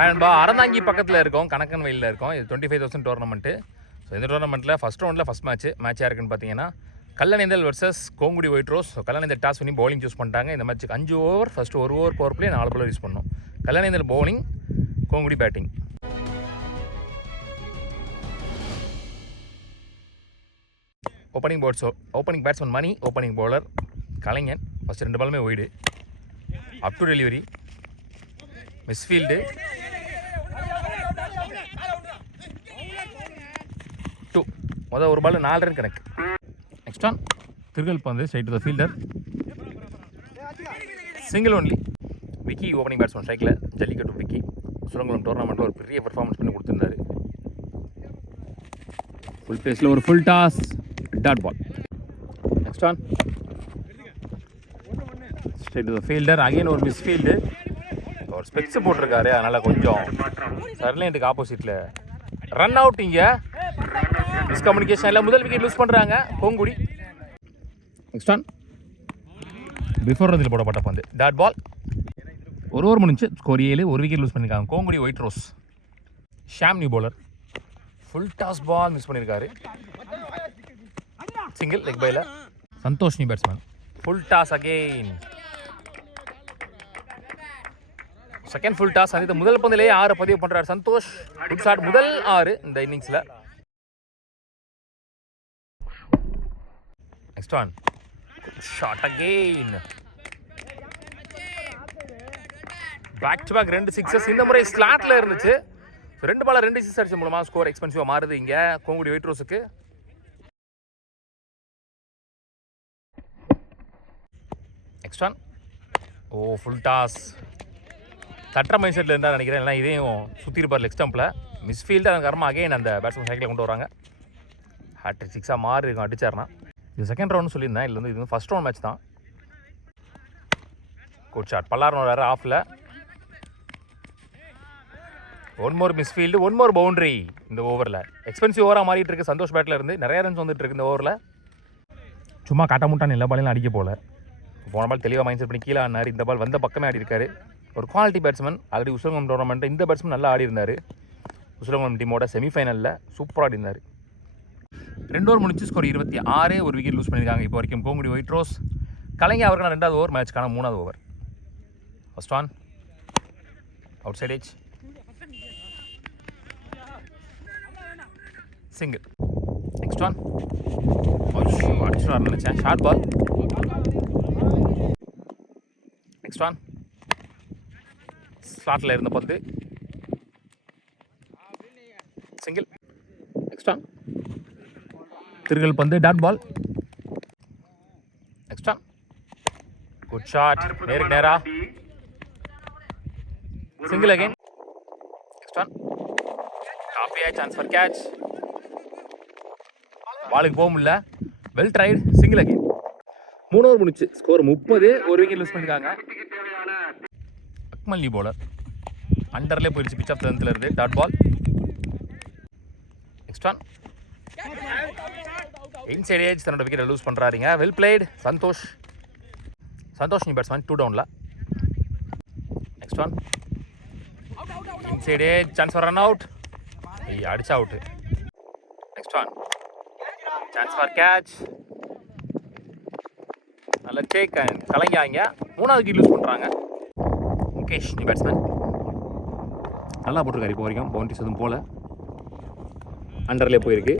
And Aranthangi பக்கத்தில் இருக்கோம், கணக்கன் வயலில் இருக்கோம். இது 25,000 டோர்னமெண்ட்டு. ஸோ இந்த டோர்னமெண்ட்டில் ஃபஸ்ட் ரவுண்டில் ஃபஸ்ட் மேட்ச் யாருக்குன்னு பார்த்தீங்கன்னா Kallanaindhal versus Kongudi white rose. So Kallanaindhal toss பண்ணி பவுலிங் சூஸ் பண்ணிட்டாங்க. இந்த மேட்ச்சுக்கு 5 over, first 1 over power play 4 ball use பண்ணணும். Kallanaindhal bowling, Kongudi batting. Opening batsman Mani, opening bowler Kalaignan. First 2 பாலுமே wide. Up to delivery, misfield, 2. முதல் 1 பால் 4 ரன் கணக்கு. நெக்ஸ்ட் ஆன் திருகல் பந்து straight to the fielder, single only. Vicky opening batsman ஸ்ட்ரைக்கில், ஜல்லிக்கட்டு விக்கி. சுரங்குளம் டோர்னமெண்ட்டில் ஒரு பெரிய performance பண்ணி கொடுத்துருந்தாரு. ஃபுல் பேஸில் ஒரு full toss, dot ball. Next one straight to the fielder, again ஒரு மிஸ்ஃபீல்டு. ஒரு ஸ்பெக்ஸ் போட்டிருக்காரு, அதனால் கொஞ்சம் சர்லைனுக்கு ஆப்போசிட்டில் ரன் அவுட். இங்கே மிஸ்கம்யூனிகேஷன் இல்லை, முதல் விக்கெட் லூஸ் பண்ணுறாங்க கோங்குடி. நெக்ஸ்ட் ஆன் பிஃபோர் ரன்னில் போடப்பட்ட பந்து, டாட் பால். 1 ஓவர் முடிஞ்சு, ஸ்கோர் 7, 1 விக்கெட் லூஸ் பண்ணியிருக்காங்க Kongudi white rose. Sham new bowler, full toss ball miss பண்ணியிருக்காரு. சிங்கிள் லெக் பைல. Santhosh new batsman, full toss again. Second full toss. அந்த முதல் பந்திலேயே 6 பதிவு பண்ணுறாரு சந்தோஷ். குட் ஷாட், முதல் 6 இந்த இன்னிங்ஸில். Next one shot again. Back to back 2 sixes. இந்த முறை ஸ்லாட்டில் இருந்துச்சு. 2 பால் 2 சிக்ஸ் அடிச்சது மூலமாக ஸ்கோர் எக்ஸ்பென்சிவாக மாறுது இங்கே கோங்குடி ஒயிட் ரோஸுக்கு. Next one full toss. தட்டுற மைண்ட் செட்டில் இருந்தால் நினைக்கிறேன், இல்லைனா இதையும் சுற்றிருப்பார் லெக் ஸ்டம்பில். மிஸ்ஃபீல்டு அதன் காரணமாக அகைன் அந்த பேட்ஸ்மேன் சைக்கிளை கொண்டு வராங்க. ஹேட்ரிக் 6 மாறி இருக்கும் அடிச்சார்னா. இது செகண்ட் ரவுண்ட் சொல்லியிருந்தேன், இல்லை இது ஃபஸ்ட் ரவுண்ட் மேட்ச் தான். குட் ஷாட், பல்லாரம் வராரு ஆஃபில். 1 மோர் மிஸ்ஃபீல்டு, 1 மோர் பவுண்டரி. இந்த ஓவரில் எக்ஸ்பென்சிவ் ஓவராக மாறிட்டு இருக்கு சந்தோஷ் பேட்டில் இருந்து. நிறைய ரன்ஸ் வந்துட்டு இருக்கு இந்த ஓவரில். சும்மா காட்ட முட்டான்னு எல்லா பாலையும் அடிக்க போல. போன பால் தெளிவாக மைண்ட் செட் பண்ணி கீழே ஆடினார். இந்த பால் வந்த பக்கமே ஆடி இருக்காரு. ஒரு குவாலிட்டி பேட்ஸ்மேன். ஆல்ரெடி உசலங்குளம் டோர்னமெண்ட்டு இந்த பேட்ஸ்மேன் நல்லா ஆடி இருந்தார். உசலங்குளம் டீமோட செமிஃபைனலில் சூப்பராக ஆடி இருந்தார். 2 ஓவர் முடிச்சு ஸ்கோர் 26, 1 விக்கெட் லூஸ் பண்ணியிருக்காங்க இப்போ வரைக்கும் கோங்குடி ஒயிட் ரோஸ். கலைஞர் அவருக்கான 2வது ஓவர், மேட்ச்க்கான 3வது over. First one outside edge, single. Next one அடிச்சுட்டு நினச்சேன், ஷார்ட் பால். நெக்ஸ்ட் ஒன் ஸ்லாட்டில் இருந்த பந்து, சிங்கிள். நெக்ஸ்ட் ஒன் திருகல் பந்து, dot ball. Next one good shot, நேருக்கு நேரா, சிங்கிள் அகைன். நெக்ஸ்ட் ஒன் காப்பியா, சான்ஸ் ஃபார் கேட்ச். பாலுக்கு போக முடியல, well tried, single again. 3 over முடிச்சு ஸ்கோர் 30, 1 விக்கெட் லூஸ் பண்ணியிருக்காங்க. அக்மல் நியூ பவுலர், அண்டர்லேயே போயிடுச்சு பிச் ஆஃப் லென்த்தில் இருந்து, dot ball. Next one inside edge தன்னோட விக்கெட்டை லூஸ் பண்ணுறாருங்க. Well played Santhosh. Santhosh new batsman, 2 டவுனில். Next one inside edge, chance for run out. அடிச்சா out. Next one chance for catch, நல்ல டேக். கலைஞாங்க 3வது விக்கெட் லூஸ் பண்ணுறாங்க. முகேஷ் நியூ பேட்ஸ்மேன் நல்லா போட்டிருக்காரு இப்போ வரைக்கும். பவுண்டரிஸ் எதுவும் போல, அண்டர்லேயே போயிருக்கு.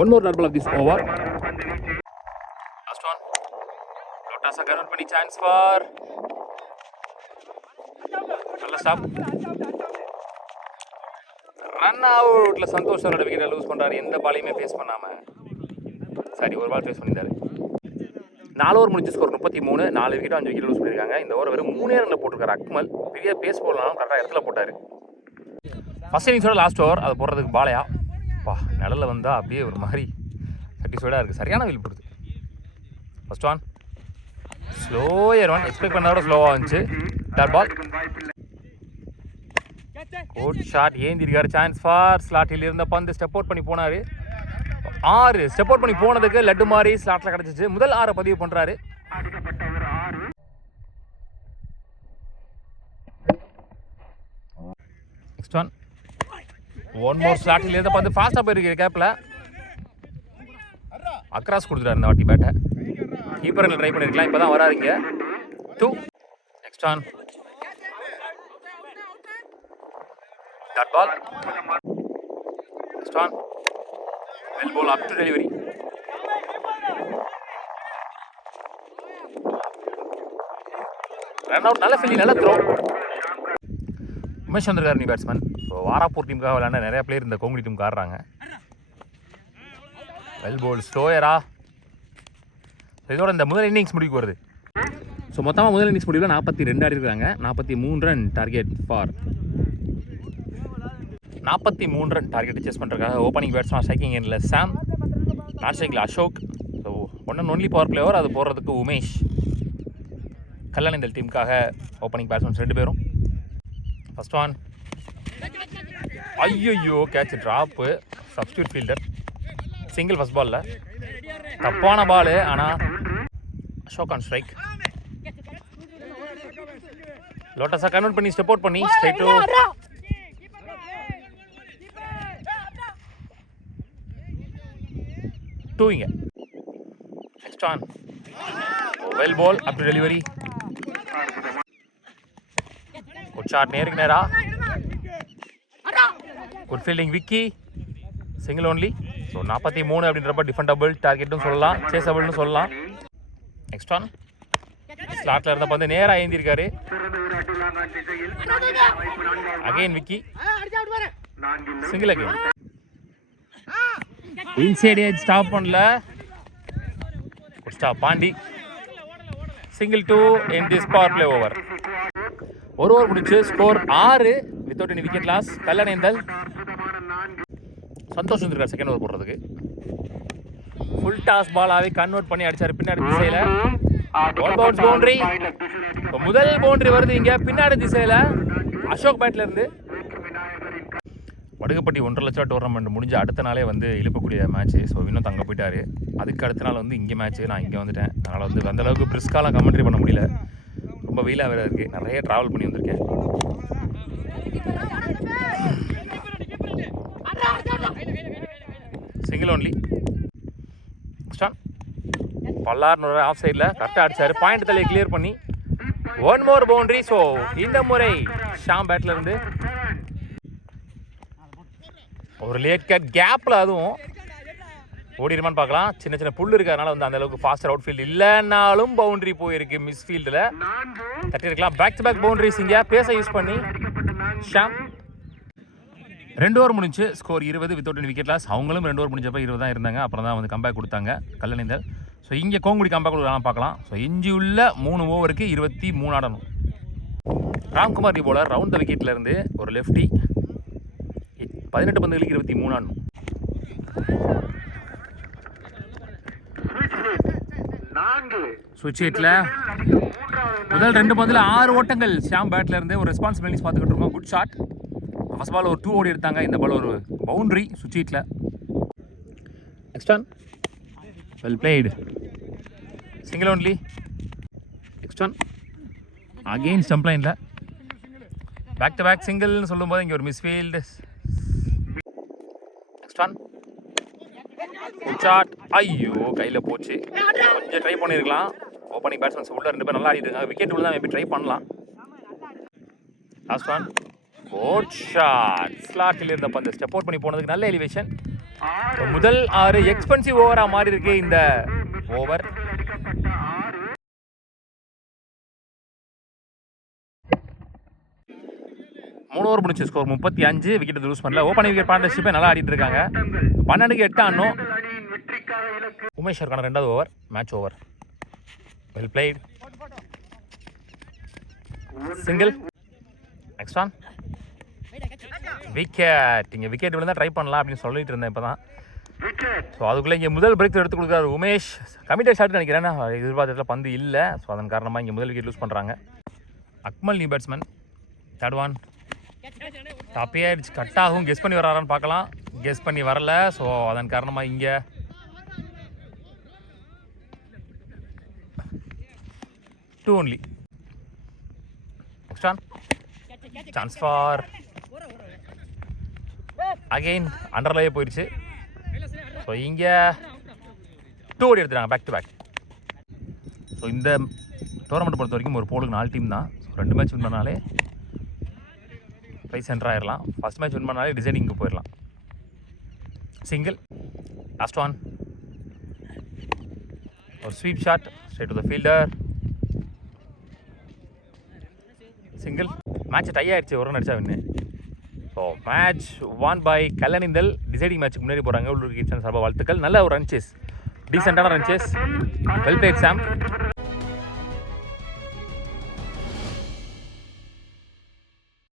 1 more dot ball of this over. Last one லோட்டாஸா கன்வெர்ட் பண்ணி சான்ஸ் ஃபார், நல்ல ஸ்டாப். ரன் அவுட்ல சந்தோஷ் அவரோட விக்கெட்டை லூஸ் பண்ணுறாரு, எந்த பாலையுமே ஃபேஸ் பண்ணாமல். சரி, 1 பால் ஃபேஸ் பண்ணியிருந்தாரு. 4 ஓவர் முடிஞ்சு ஸ்கோர் 33, 4 விக்கெட் 5 விக்கெட் லூஸ் பண்ணியிருக்காங்க. இந்த ஓவர் வெறும் 3 ரனில் போட்டிருக்காரு அக்மல். பெரிய பேஸ் போடலாம், கரெக்டாக இடத்துல போட்டார். ஃபர்ஸ்ட் இன்னிங்ஸோட லாஸ்ட் ஓவர், அதை போடுறதுக்கு பாலையா நிழலில் வந்தால் அப்படியே ஒரு மாதிரி சாட்டிஸ்ஃபைடாக இருக்குது. சரியான வீல் போடுது. First one slower one, expect பண்ணதோட ஸ்லோவாக இருந்துச்சு, டாட் பால். குட் ஷாட், ஏந்திருக்காரு. சான்ஸ் ஃபார் ஸ்லாட்டில் இருந்த பந்து ஸ்டெப் அவுட் பண்ணி போனார். 6 ஸ்டெப் அவுட் பண்ணி போனதுக்கு லட்டு மாதிரி ஸ்லாட்டில் கிடச்சிச்சு. முதல் 6 பதிவு பண்ணுறாரு. நெக்ஸ்ட் ஒன் மோர் ஸ்லாட்டில் இருந்து பார்த்து ஃபாஸ்ட்டாக போயிருக்கு கேப்பில் அக்ராஸ் கொடுத்துட்டாரு இந்த வாட்டி பேட்டை. கீப்பரில் ட்ரை பண்ணியிருக்கலாம், இப்போ தான் வராதிங்க. 2 next dot ball. Next well ball up to delivery. Run out, நல்ல ஃபீல்டிங், நல்ல த்ரோ. உமேஷ் வந்திருக்காரு நீ பேட்ஸ்மேன். ஸோ வாராப்பூர் டீமுக்காக விளையாண்ட நிறைய பிளேயர் இந்த கோங்குடி டீமுக்கு ஆடுறாங்க. வெல் போல் ஸ்லோயரா. இதோட இந்த முதல் இன்னிங்ஸ் முடிவுக்கு வருது. ஸோ மொத்தமாக முதல் இன்னிங்ஸ் முடிவில் 42 ஆடி இருக்காங்க. 43 run target for 43 run target chase பண்ணுறதுக்காக ஓப்பனிங் பேட்ஸ்மேன் ஸ்ட்ரைக்கிங் எண்ணில் சாம், நாட் ஸ்ட்ரைக்கில் Ashok. So one and only power player, அது போடுறதுக்கு உமேஷ். கல்லணைந்தல் டீமுக்காக ஓப்பனிங் பேட்ஸ்மேன்ஸ் 2 பேரும். ஃபர்ஸ்ட் ஐயோ catch drop, substitute fielder, single first பாலில். தப்பான பால், ஆனால் அசோக் ஆன் ஸ்ட்ரைக். லோட்டஸாக கன்வெர்ட் பண்ணி ஸ்டெப் அவுட் பண்ணி ஸ்ட்ரைட் டு டூங்க. Next well ball up to delivery. Good shot, நேருக்கு நேரா. Good fielding Vicky, single only. So 43 அப்படின்றப்ப டிஃபெண்டபிள் டார்கெட்டும் சொல்லலாம், சேஸபிள்னு சொல்லலாம். நெக்ஸ்ட் ஸ்லாட்டில் இருந்தப்போ வந்து நேராக ஏந்திருக்காரு. Again Vicky, single again. Inside edge stop பண்ணல. Good stop Pandi. Single 2 in this power play over. ஒரு ஓவர் முடிச்சு score 6 without any wicket loss. Kallanaindhal சந்தோஷம் இருக்கார் செகண்ட் ஓவர் போடுறதுக்கு. ஃபுல் டாஸ் பாலாவே கன்வெர்ட் பண்ணி அடிச்சாரு பின்னாடி திசையில. One bounce boundary. முதல் பவுண்டரி வருது இங்க பின்னாடி திசையில அசோக் பேட்ல இருந்து. வடுகப்பட்டி 1.5 லட்சம் டோர்னமெண்ட் முடிஞ்ச அடுத்த நாளே வந்து இழுப்பக்கூடிய மேட்ச். ஸோ இன்னும் தங்க போயிட்டாரு. அதுக்கு அடுத்த நாள் வந்து இங்கே மேட்ச், நான் இங்கே வந்துட்டேன். அதனால் வந்து அந்தளவுக்கு பிரிஸ்காலாம் கமெண்ட்ரி பண்ண முடியல, ரொம்ப வெயிலாக வேறு இருக்குது. நிறைய ட்ராவல் பண்ணி வந்திருக்கேன். Single only. பல்லார் ஆஃப் சைடில் கரெக்டாக அடிச்சார். பாயிண்ட் தலையை கிளியர் பண்ணி ஒன் மோர் பவுண்டரி. ஸோ இந்த முறை ஷாம் பேட்ல இருந்து ஒரு லேட் கட் கேப்பில், அதுவும் ஓடிடுமான்னு பார்க்கலாம். சின்ன சின்ன புல் இருக்கிறதுனால வந்து அந்த அளவுக்கு ஃபாஸ்டர் அவுட் ஃபீல்டு இல்லைனாலும் பவுண்டரி போயிருக்கு. மிஸ் ஃபீல்டில் தட்டிருக்கலாம். பேக் டு பேக் பவுண்டரிஸ் இங்கே பேச யூஸ் பண்ணி ஷாம். 2 ஓவர் முடிஞ்சு score 20 without any wicket loss. அவங்களும் 2 ஓவர் முடிஞ்சப்போ 20 தான் இருந்தாங்க. அப்புறம் தான் வந்து கம்பேக் கொடுத்தாங்க கல்லணைந்தல். ஸோ இங்கே கோங்குடி கம்பேக் கொடுக்கலாம் பார்க்கலாம். ஸோ இஞ்சி உள்ள 3 ஓவருக்கு 23 ஆடணும். Ramkumar the bowler round the விக்கெட்டில் இருந்து ஒரு லெஃப்டி. 18 பந்துகளுக்கு 23 ஆடணும். சுவிட்ச் ஹிட்டில் முதல் 2 பந்தில் 6 ஓட்டங்கள் ஷாம் பேட்ல இருந்து. ஒரு ரெஸ்பான்சிபிலிட்டிஸ் பார்த்துக்கிட்டு இருக்கோம். Good shot. ஃபர்ஸ்ட் பால் ஒரு 2 ஓடி எடுத்தாங்க. இந்த பால் ஒரு பவுண்டரி சுவிட்ச் ஹிட்டில். Next well played, single only. Next again stump லைனில் பேக் டு பேக் சிங்கிள்னு சொல்லும்போது இங்கே ஒரு மிஸ்ஃபீல்டு. நெக்ஸ்ட் ஷாட், ஐயோ கையில் போச்சு. கொஞ்சம் ட்ரை பண்ணியிருக்கலாம். ஓப்பனிங் பேட்ஸ்மேன்ஸ் உள்ள 2 பேர் நல்லா ஆடிட்டு இருக்காங்க. விக்கெட் உள்ள தான் மேபி ட்ரை பண்ணலாம். Last one good shot. ஸ்லாட்டில் இருந்த பந்து ஸ்டெப் அவுட் பண்ணி போனதுக்கு நல்ல எலிவேஷன். முதல் 6 எக்ஸ்பென்சிவ் ஓவராக மாறி இருக்கு இந்த ஓவர். மூணு ஓவர் முடிச்சு ஸ்கோர் 35. விக்கெட் லூஸ் பண்ணல. ஓப்பனிங் விக்கெட் பார்ட்னர்ஷிப்பே நல்லா ஆடிட்டு இருக்காங்க. 12க்கு 8 ஆடணும். உமேஷ்வருக்கான 2வது over match over. Well plate, single. Next on wicket. இங்கே விக்கெட் விழுந்தால் ட்ரை பண்ணலாம் அப்படின்னு சொல்லிட்டு இருந்தேன் இப்போ தான். ஸோ அதுக்குள்ளே இங்கே முதல் பிரேக் எடுத்து கொடுக்குறாரு உமேஷ். கமிட்டட் ஷாட் நினைக்கிறேன். எதிர்பார்த்த பந்து இல்லை. ஸோ அதன் காரணமாக இங்கே முதல் விக்கெட் லூஸ் பண்ணுறாங்க. Akmal new batsman. Third one டாப்பே அடிச்சு கட் ஆகும். கெஸ் பண்ணி வராரான்னு பார்க்கலாம். கெஸ் பண்ணி வரல. ஸோ அதன் காரணமாக இங்கே two only. Next on chance for again அண்டர்லேயே போயிடுச்சு. ஸோ இங்கே 2 ஓடி எடுத்துட்டாங்க பேக் டு பேக். ஸோ இந்த டோர்னமெண்ட் பொறுத்த வரைக்கும் ஒரு போலுக்கு 4 டீம் தான். ஸோ 2 மேட்ச் வின் பண்ணாலே ப்ரைஸ் சென்டர் ஆயிடலாம். ஃபஸ்ட் மேட்ச் வின் பண்ணாலே டிசைனிங்க்கு போயிடலாம். சிங்கிள் லாஸ்ட் ஒன், ஒரு sweep shot straight to the fielder. Single. Match tie ஆகிடுச்சு, ஒரு ரன் அடிச்சா win. So match won by Kallanaindhal. Deciding மேட்ச்சுக்கு முன்னாடி போகிறாங்க. உள்ளூர் கிச்சன் சார்பாக வாழ்த்துக்கள். நல்ல ஒரு ரன் சேஸ், டீசெண்டான ரன் சேஸ். வெல் பிளேட் சாம்.